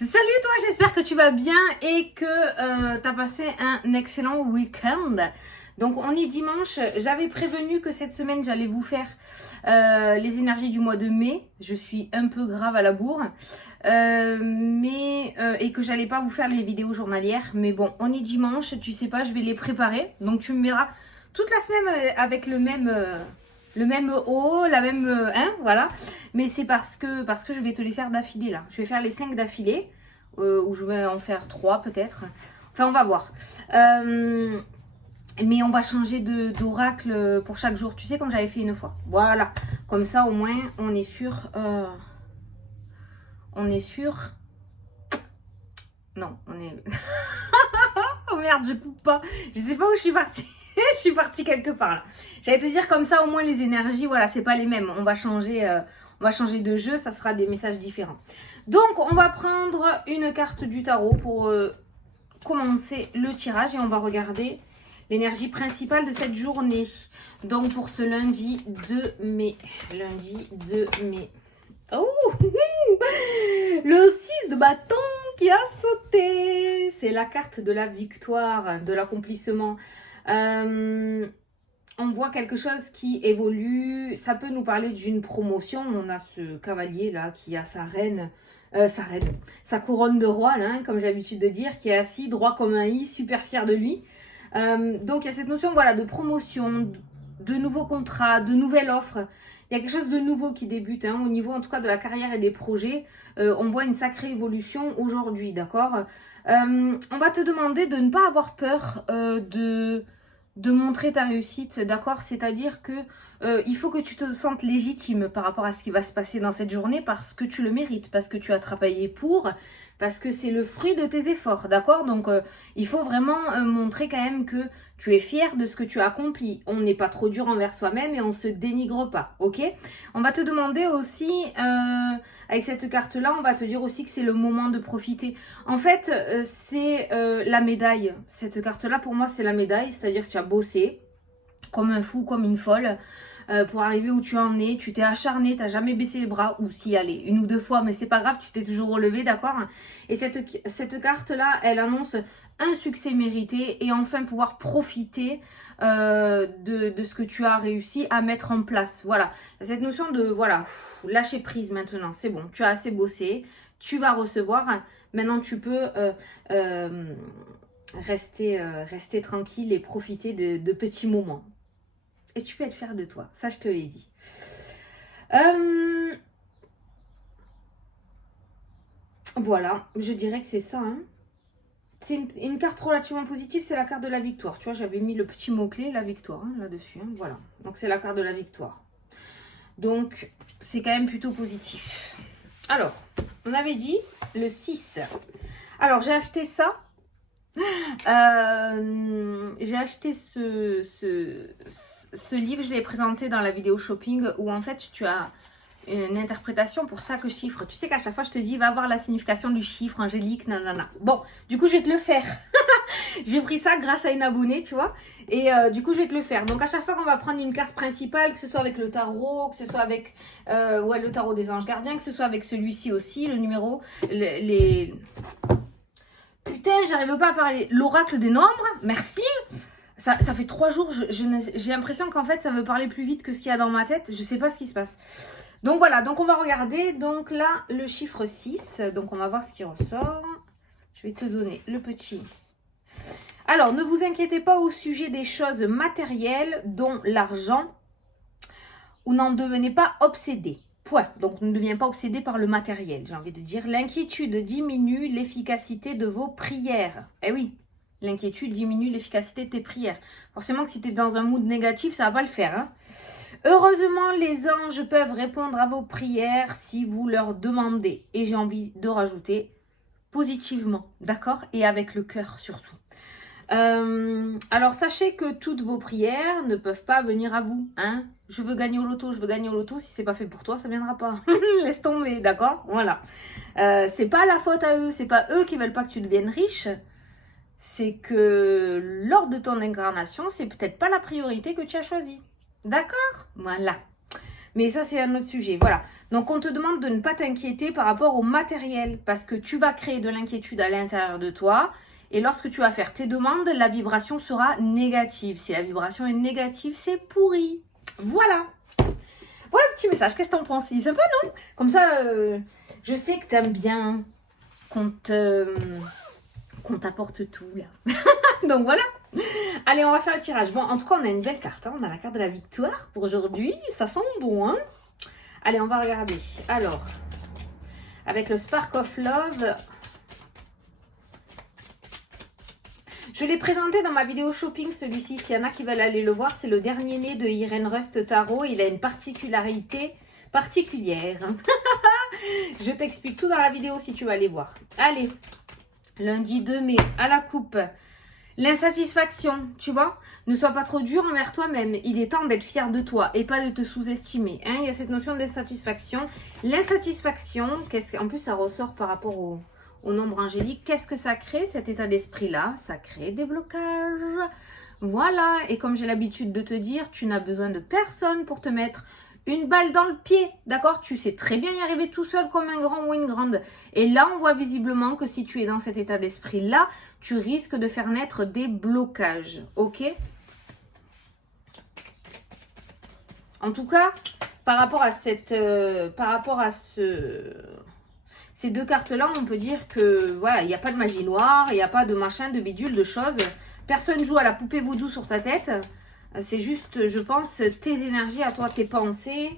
Salut toi, j'espère que tu vas bien et que tu as passé un excellent week-end. Donc on est dimanche, j'avais prévenu que cette semaine j'allais vous faire les énergies du mois de mai. Je suis un peu grave à la bourre, et que j'allais pas vous faire les vidéos journalières. Mais bon, on est dimanche, tu sais pas, je vais les préparer. Donc tu me verras toute la semaine avec le même haut, la même voilà. Mais c'est parce que je vais te les faire d'affilée là. Je vais faire les 5 d'affilée, ou je vais en faire 3 peut-être. Enfin, on va voir. Mais on va changer d'oracle pour chaque jour. Tu sais, comme j'avais fait une fois. Voilà. Comme ça, au moins, on est sûr. On est sûr. Non, on est... Oh merde, je coupe pas. Je sais pas où je suis partie. Je suis partie quelque part là. J'allais te dire comme ça, au moins les énergies, voilà, c'est pas les mêmes. On va changer de jeu, ça sera des messages différents. Donc, on va prendre une carte du tarot pour commencer le tirage et on va regarder l'énergie principale de cette journée. Donc, pour ce lundi 2 mai. Lundi 2 mai. Oh, le 6 de bâton qui a sauté. C'est la carte de la victoire, de l'accomplissement. On voit quelque chose qui évolue. Ça peut nous parler d'une promotion. On a ce cavalier là qui a sa reine, sa couronne de roi là, hein, comme j'ai l'habitude de dire, qui est assis droit comme un i, super fier de lui. Donc il y a cette notion, voilà, de promotion, de nouveaux contrats, de nouvelles offres. Il y a quelque chose de nouveau qui débute, hein, au niveau en tout cas de la carrière et des projets. On voit une sacrée évolution aujourd'hui, d'accord. On va te demander de ne pas avoir peur de montrer ta réussite, d'accord. C'est-à-dire que il faut que tu te sentes légitime par rapport à ce qui va se passer dans cette journée parce que tu le mérites, parce que tu as travaillé pour, parce que c'est le fruit de tes efforts, d'accord. Donc il faut vraiment montrer quand même que tu es fier de ce que tu as accompli. On n'est pas trop dur envers soi-même et on se dénigre pas, ok. On va te demander aussi, avec cette carte-là, on va te dire aussi que c'est le moment de profiter. En fait, c'est la médaille. Cette carte-là, pour moi, c'est la médaille. C'est-à-dire que tu as bossé comme un fou, comme une folle, pour arriver où tu en es. Tu t'es acharné, tu n'as jamais baissé les bras. Ou si, allez, une ou deux fois, mais c'est pas grave, tu t'es toujours relevé, d'accord. Et cette carte-là, elle annonce un succès mérité et enfin pouvoir profiter de ce que tu as réussi à mettre en place. Voilà, cette notion de, voilà, lâcher prise maintenant, c'est bon, tu as assez bossé, tu vas recevoir, maintenant tu peux rester tranquille et profiter de petits moments. Et tu peux être fier de toi, ça je te l'ai dit. Voilà, je dirais que c'est ça, hein. C'est une carte relativement positive, c'est la carte de la victoire. Tu vois, j'avais mis le petit mot-clé, la victoire, hein, là-dessus. Hein, voilà, donc c'est la carte de la victoire. Donc, c'est quand même plutôt positif. Alors, on avait dit le 6. Alors, j'ai acheté ça. J'ai acheté ce livre, je l'ai présenté dans la vidéo shopping où en fait, tu as une interprétation pour chaque chiffre. Tu sais qu'à chaque fois, je te dis, va voir la signification du chiffre, angélique, nanana. Bon, du coup, je vais te le faire. J'ai pris ça grâce à une abonnée, tu vois. Et du coup, je vais te le faire. Donc, à chaque fois qu'on va prendre une carte principale, que ce soit avec le tarot, que ce soit avec le tarot des anges gardiens, que ce soit avec celui-ci aussi, le numéro, Putain, j'arrive pas à parler. L'oracle des nombres, merci. Ça fait 3 jours, j'ai l'impression qu'en fait, ça veut parler plus vite que ce qu'il y a dans ma tête. Je sais pas ce qui se passe. Donc voilà, donc on va regarder. Donc là, le chiffre 6. Donc on va voir ce qui ressort. Je vais te donner le petit. Alors, ne vous inquiétez pas au sujet des choses matérielles, dont l'argent, ou n'en devenez pas obsédé. Point. Donc, ne deviens pas obsédé par le matériel, j'ai envie de dire. L'inquiétude diminue l'efficacité de vos prières. Eh oui, l'inquiétude diminue l'efficacité de tes prières. Forcément que si tu es dans un mood négatif, ça va pas le faire, hein. Heureusement, les anges peuvent répondre à vos prières si vous leur demandez. Et j'ai envie de rajouter positivement, d'accord? Et avec le cœur surtout. Alors, sachez que toutes vos prières ne peuvent pas venir à vous, hein. Je veux gagner au loto, je veux gagner au loto. Si c'est pas fait pour toi, ça viendra pas. Laisse tomber, d'accord? Voilà. C'est pas la faute à eux, c'est pas eux qui veulent pas que tu deviennes riche. C'est que lors de ton incarnation, c'est peut-être pas la priorité que tu as choisie. D'accord? Voilà. Mais ça, c'est un autre sujet. Voilà. Donc, on te demande de ne pas t'inquiéter par rapport au matériel parce que tu vas créer de l'inquiétude à l'intérieur de toi. Et lorsque tu vas faire tes demandes, la vibration sera négative. Si la vibration est négative, c'est pourri. Voilà. Voilà le petit message. Qu'est-ce que t'en penses? C'est sympa, non? Comme ça, je sais que t'aimes bien qu'on t'apporte tout, là. Donc, voilà. Allez, on va faire le tirage. Bon, en tout cas, on a une belle carte. Hein. On a la carte de la victoire pour aujourd'hui. Ça sent bon, hein? Allez, on va regarder. Alors, avec le Spark of Love... Je l'ai présenté dans ma vidéo shopping, celui-ci. S'il y en a qui veulent aller le voir, c'est le dernier né de Irene Rust Tarot. Il a une particularité particulière. Je t'explique tout dans la vidéo si tu veux aller voir. Allez, lundi 2 mai, à la coupe. L'insatisfaction, tu vois, ne sois pas trop dur envers toi-même. Il est temps d'être fier de toi et pas de te sous-estimer. Hein, il y a cette notion d'insatisfaction. L'insatisfaction, en plus ça ressort par rapport au nombre angélique. Qu'est-ce que ça crée, cet état d'esprit-là? Ça crée des blocages. Voilà, et comme j'ai l'habitude de te dire, tu n'as besoin de personne pour te mettre une balle dans le pied, d'accord? Tu sais très bien y arriver tout seul comme un grand ou une grande. Et là, on voit visiblement que si tu es dans cet état d'esprit-là, tu risques de faire naître des blocages, ok? En tout cas, par rapport à ces deux cartes-là, on peut dire que voilà, il n'y a pas de magie noire, il n'y a pas de machin, de bidule, de choses. Personne joue à la poupée vaudou sur ta tête. C'est juste, je pense, tes énergies à toi, tes pensées,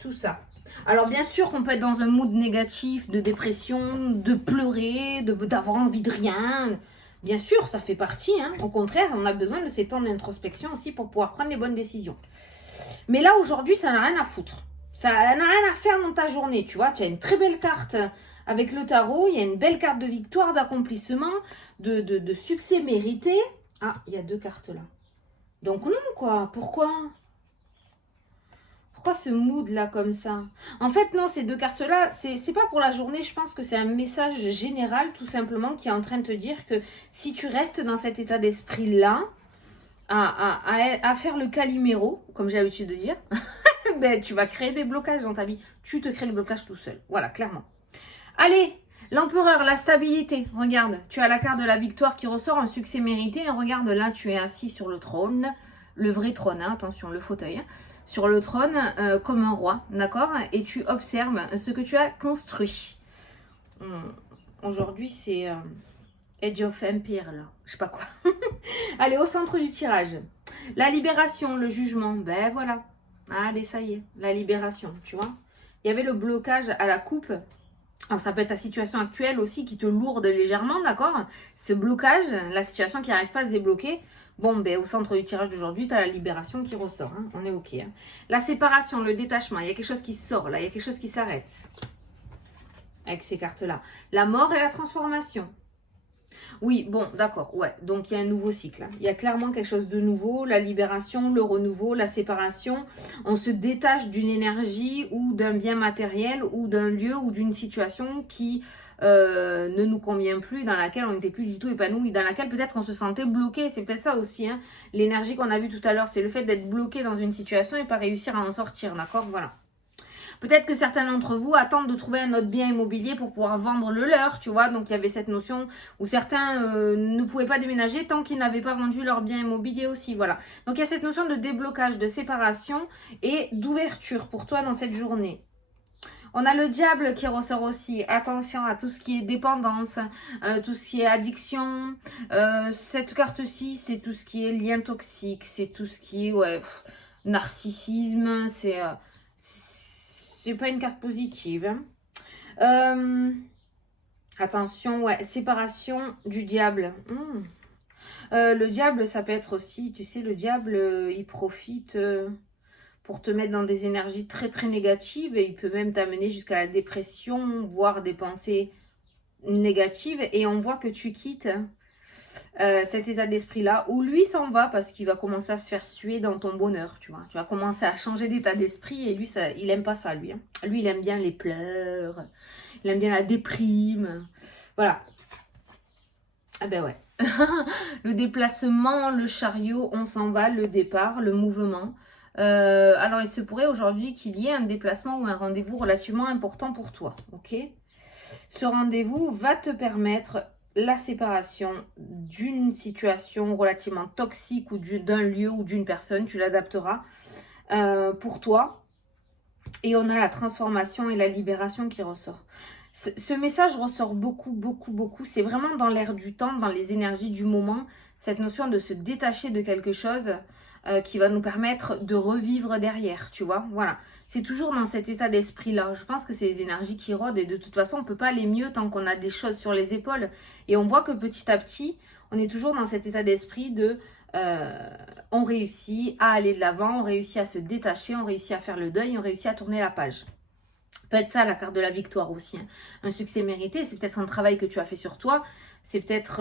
tout ça. Alors, bien sûr qu'on peut être dans un mood négatif, de dépression, de pleurer, d'avoir envie de rien. Bien sûr, ça fait partie. Hein. Au contraire, on a besoin de ces temps d'introspection aussi pour pouvoir prendre les bonnes décisions. Mais là, aujourd'hui, ça n'a rien à foutre. Ça n'a rien à faire dans ta journée, tu vois. Tu as une très belle carte avec le tarot. Il y a une belle carte de victoire, d'accomplissement, de succès mérité. Ah, il y a deux cartes là. Donc non, quoi. Pourquoi ce mood-là comme ça? En fait, non, ces deux cartes-là, c'est pas pour la journée. Je pense que c'est un message général, tout simplement, qui est en train de te dire que si tu restes dans cet état d'esprit-là, à faire le caliméro, comme j'ai l'habitude de dire, ben, tu vas créer des blocages dans ta vie. Tu te crées le blocage tout seul. Voilà, clairement. Allez, l'empereur, la stabilité. Regarde, tu as la carte de la victoire qui ressort, un succès mérité. Et regarde, là, tu es assis sur le trône. Le vrai trône, hein, attention, le fauteuil. Hein, sur le trône, comme un roi, d'accord? Et tu observes ce que tu as construit. Aujourd'hui, c'est Age of Empire, là. Je sais pas quoi. Allez, au centre du tirage. La libération, le jugement. Ben voilà. Allez, ça y est, la libération, tu vois. Il y avait le blocage à la coupe. Alors, ça peut être ta situation actuelle aussi qui te lourde légèrement, d'accord? Ce blocage, la situation qui n'arrive pas à se débloquer. Bon, ben, au centre du tirage d'aujourd'hui, tu as la libération qui ressort. Hein. On est OK. Hein. La séparation, le détachement. Il y a quelque chose qui sort là. Il y a quelque chose qui s'arrête. Avec ces cartes-là. La mort et la transformation. Oui, bon, d'accord, ouais. Donc, il y a un nouveau cycle. Hein. Il y a clairement quelque chose de nouveau. La libération, le renouveau, la séparation. On se détache d'une énergie ou d'un bien matériel ou d'un lieu ou d'une situation qui ne nous convient plus, dans laquelle on n'était plus du tout épanoui, dans laquelle peut-être on se sentait bloqué. C'est peut-être ça aussi, hein. L'énergie qu'on a vue tout à l'heure, c'est le fait d'être bloqué dans une situation et pas réussir à en sortir, d'accord? Voilà. Peut-être que certains d'entre vous attendent de trouver un autre bien immobilier pour pouvoir vendre le leur, tu vois. Donc, il y avait cette notion où certains ne pouvaient pas déménager tant qu'ils n'avaient pas vendu leur bien immobilier aussi, voilà. Donc, il y a cette notion de déblocage, de séparation et d'ouverture pour toi dans cette journée. On a le diable qui ressort aussi. Attention à tout ce qui est dépendance, tout ce qui est addiction. Cette carte-ci, c'est tout ce qui est lien toxique, c'est tout ce qui est narcissisme, c'est pas une carte positive. Hein. Attention, ouais, séparation du diable. Le diable, ça peut être aussi, tu sais, le diable, il profite pour te mettre dans des énergies très très négatives et il peut même t'amener jusqu'à la dépression, voire des pensées négatives. Et on voit que tu quittes cet état d'esprit-là, où lui s'en va parce qu'il va commencer à se faire suer dans ton bonheur, tu vois. Tu vas commencer à changer d'état d'esprit et lui, il aime pas ça, lui. Hein. Lui, il aime bien les pleurs, il aime bien la déprime. Voilà. Ah ben ouais. Le déplacement, le chariot, on s'en va, le départ, le mouvement. Alors, il se pourrait aujourd'hui qu'il y ait un déplacement ou un rendez-vous relativement important pour toi, ok? Ce rendez-vous va te permettre la séparation d'une situation relativement toxique ou d'un lieu ou d'une personne, tu l'adapteras pour toi. Et on a la transformation et la libération qui ressort. Ce message ressort beaucoup, beaucoup, beaucoup. C'est vraiment dans l'air du temps, dans les énergies du moment, cette notion de se détacher de quelque chose qui va nous permettre de revivre derrière, tu vois. Voilà, c'est toujours dans cet état d'esprit-là. Je pense que c'est les énergies qui rôdent et de toute façon, on ne peut pas aller mieux tant qu'on a des choses sur les épaules. Et on voit que petit à petit, on est toujours dans cet état d'esprit de... on réussit à aller de l'avant, on réussit à se détacher, on réussit à faire le deuil, on réussit à tourner la page. Peut être ça la carte de la victoire aussi, hein. Un succès mérité, c'est peut-être un travail que tu as fait sur toi, c'est peut-être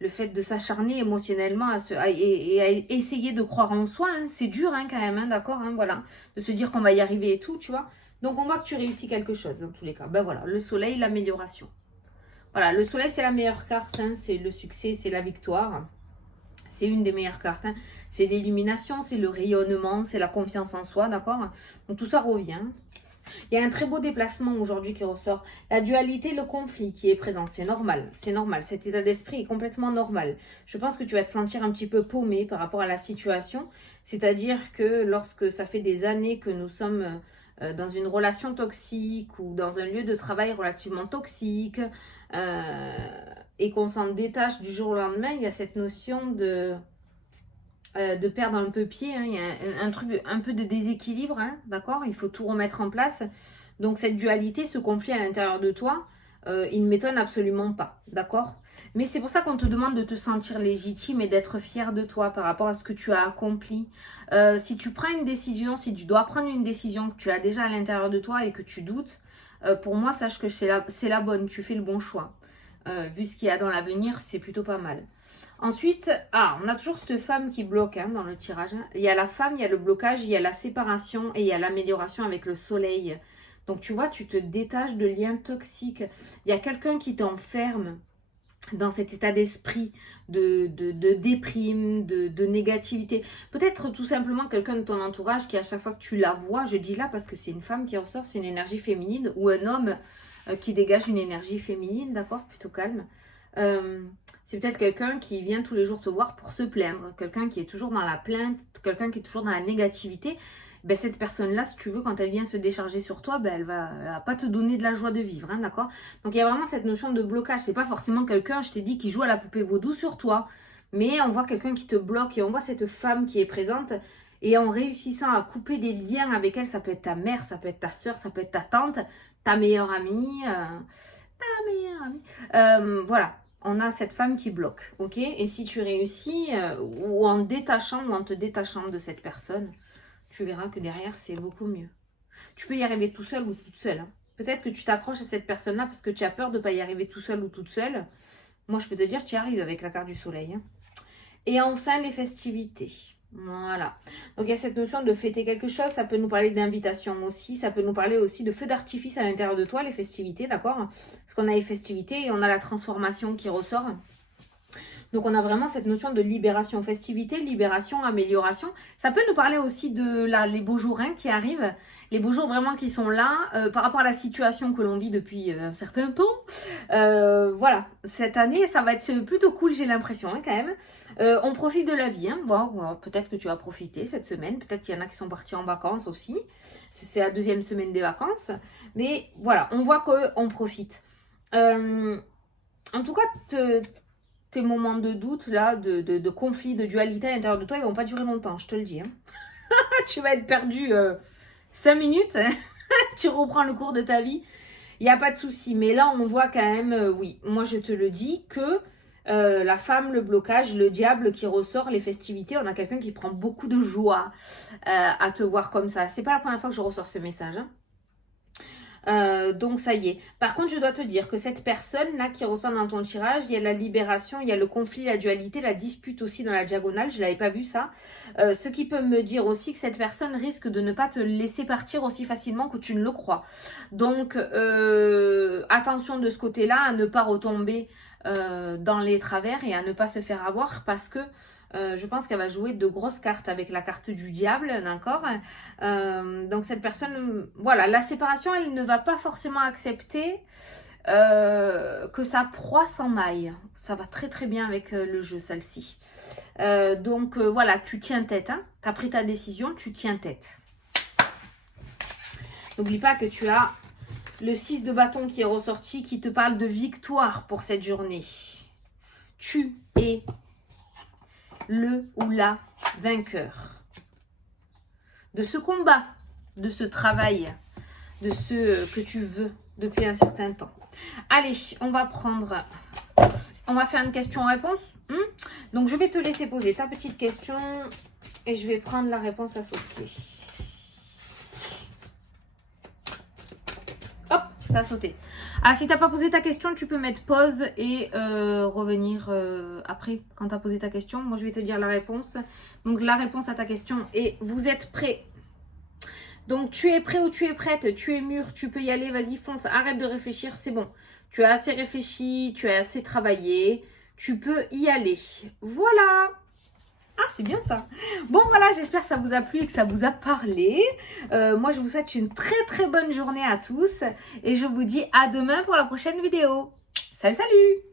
le fait de s'acharner émotionnellement à essayer de croire en soi, hein. C'est dur hein, quand même, hein, d'accord, hein, voilà, de se dire qu'on va y arriver et tout, tu vois. Donc on voit que tu réussis quelque chose dans tous les cas. Ben voilà, le soleil, l'amélioration. Voilà, le soleil c'est la meilleure carte, hein, c'est le succès, c'est la victoire. C'est une des meilleures cartes, hein. C'est l'illumination, c'est le rayonnement, c'est la confiance en soi, d'accord? Donc tout ça revient. Il y a un très beau déplacement aujourd'hui qui ressort. La dualité, le conflit qui est présent, c'est normal, c'est normal. Cet état d'esprit est complètement normal. Je pense que tu vas te sentir un petit peu paumé par rapport à la situation. C'est-à-dire que lorsque ça fait des années que nous sommes dans une relation toxique ou dans un lieu de travail relativement toxique et qu'on s'en détache du jour au lendemain, il y a cette notion de perdre un peu pied, hein. Il y a un truc, un peu de déséquilibre, hein, d'accord? Il faut tout remettre en place. Donc cette dualité, ce conflit à l'intérieur de toi, il ne m'étonne absolument pas, d'accord? Mais c'est pour ça qu'on te demande de te sentir légitime et d'être fier de toi par rapport à ce que tu as accompli. Si tu prends une décision, si tu dois prendre une décision que tu as déjà à l'intérieur de toi et que tu doutes, pour moi, sache que c'est la bonne, tu fais le bon choix. Vu ce qu'il y a dans l'avenir, c'est plutôt pas mal. Ensuite, on a toujours cette femme qui bloque hein, dans le tirage. Il y a la femme, il y a le blocage, il y a la séparation et il y a l'amélioration avec le soleil. Donc tu vois, tu te détaches de liens toxiques. Il y a quelqu'un qui t'enferme dans cet état d'esprit de déprime, de négativité. Peut-être tout simplement quelqu'un de ton entourage qui à chaque fois que tu la vois, je dis là parce que c'est une femme qui ressort, c'est une énergie féminine, ou un homme qui dégage une énergie féminine, d'accord, plutôt calme. C'est peut-être quelqu'un qui vient tous les jours te voir pour se plaindre, quelqu'un qui est toujours dans la plainte, quelqu'un qui est toujours dans la négativité. Ben, cette personne-là, si tu veux, quand elle vient se décharger sur toi, ben, elle va pas te donner de la joie de vivre, hein, d'accord? Donc il y a vraiment cette notion de blocage. C'est pas forcément quelqu'un, je t'ai dit, qui joue à la poupée vaudou sur toi, mais on voit quelqu'un qui te bloque et on voit cette femme qui est présente. Et en réussissant à couper des liens avec elle, ça peut être ta mère, ça peut être ta soeur, ça peut être ta tante, ta meilleure amie, voilà, on a cette femme qui bloque, ok? Et si tu réussis, ou en détachant ou en te détachant de cette personne, tu verras que derrière, c'est beaucoup mieux. Tu peux y arriver tout seul ou toute seule, hein. Peut-être que tu t'accroches à cette personne-là parce que tu as peur de ne pas y arriver tout seul ou toute seule. Moi, je peux te dire, tu y arrives avec la carte du soleil, hein. Et enfin, les festivités. Voilà. Donc, il y a cette notion de fêter quelque chose. Ça peut nous parler d'invitation aussi. Ça peut nous parler aussi de feux d'artifice à l'intérieur de toi, les festivités, d'accord? Parce qu'on a les festivités et on a la transformation qui ressort. Donc, on a vraiment cette notion de libération, festivité, libération, amélioration. Ça peut nous parler aussi de les beaux jours hein, qui arrivent, les beaux jours vraiment qui sont là par rapport à la situation que l'on vit depuis un certain temps. Voilà, cette année, ça va être plutôt cool, j'ai l'impression hein, quand même. On profite de la vie. Hein. Bon, peut-être que tu vas profiter cette semaine. Peut-être qu'il y en a qui sont partis en vacances aussi. C'est la deuxième semaine des vacances. Mais voilà, on voit qu'on profite. En tout cas, tes moments de doute, là, de conflit, de dualité à l'intérieur de toi, ils vont pas durer longtemps, je te le dis. Hein. Tu vas être perdu 5 minutes, tu reprends le cours de ta vie, il n'y a pas de souci. Mais là, on voit quand même, oui, moi je te le dis, que la femme, le blocage, le diable qui ressort, les festivités, on a quelqu'un qui prend beaucoup de joie à te voir comme ça. C'est pas la première fois que je ressors ce message, hein. Donc ça y est. Par contre, je dois te dire que cette personne-là qui ressort dans ton tirage, il y a la libération, il y a le conflit, la dualité, la dispute aussi dans la diagonale. Je ne l'avais pas vu ça. Ce qui peut me dire aussi que cette personne risque de ne pas te laisser partir aussi facilement que tu ne le crois. Donc, attention de ce côté-là à ne pas retomber dans les travers et à ne pas se faire avoir parce que Je pense qu'elle va jouer de grosses cartes avec la carte du diable, d'accord? Donc cette personne, voilà, la séparation, elle ne va pas forcément accepter que sa proie s'en aille. Ça va très très bien avec le jeu, celle-ci. Donc voilà, tu tiens tête, hein? Tu as pris ta décision, tu tiens tête. N'oublie pas que tu as le 6 de bâton qui est ressorti, qui te parle de victoire pour cette journée. Tu es le ou la vainqueur de ce combat, de ce travail, de ce que tu veux depuis un certain temps. Allez, on va faire une question-réponse. Donc, je vais te laisser poser ta petite question et je vais prendre la réponse associée. Hop, ça a sauté. Ah, si tu n'as pas posé ta question, tu peux mettre pause et revenir après, quand tu as posé ta question. Moi, je vais te dire la réponse. Donc, la réponse à ta question est: vous êtes prêts? Donc, tu es prêt ou tu es prête? Tu es mûr, tu peux y aller, vas-y, fonce, arrête de réfléchir, c'est bon. Tu as assez réfléchi, tu as assez travaillé, tu peux y aller. Voilà! Ah, c'est bien ça. Bon, voilà, j'espère que ça vous a plu et que ça vous a parlé. Moi, je vous souhaite une très très bonne journée à tous et je vous dis à demain pour la prochaine vidéo. Salut, salut!